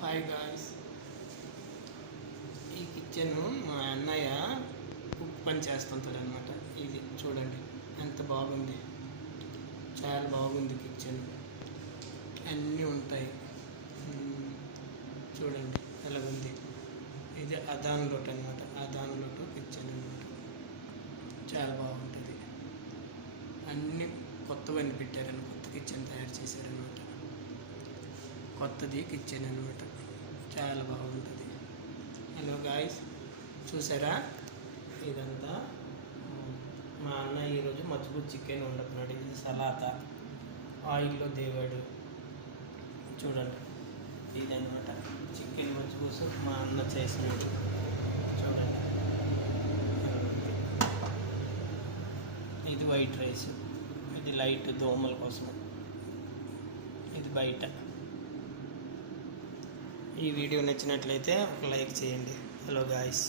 Hi guys, ఈ kitchen మా అన్నయ్య కుక్ పని చేస్తుంటాడు అనమాట. ఇది చూడండి ఎంత బాగుంది, చాలా బాగుంది కిచెన్, అన్నీ ఉంటాయి. చూడండి ఎలాగుంది. ఇది అదాన్ లోట్ అనమాట, అదాన్ లోటు కిచెన్ అనమాట. చాలా బాగుంటుంది. అన్నీ కొత్తవన్నీ పెట్టారని కొత్త కిచెన్ తయారు చేశారనమాట. కొత్తది కిచెన్ అనమాట, చాలా బాగుంటుంది. హలో గాయ్స్, చూసారా ఇదంతా మా అన్న ఈరోజు మజ్బూత్ చికెన్ వండుతున్నాడు. ఇది సలాతా ఆయిల్లో దేవాడు. చూడండి ఇదనమాట చికెన్ మజ్బూస్ మా అన్న చేసినట్టు. చూడండి ఇది వైట్ రైస్, ఇది లైట్ దోమల కోసం, ఇది బయట. ఈ వీడియో నచ్చినట్లయితే ఒక లైక్ చేయండి. Hello guys.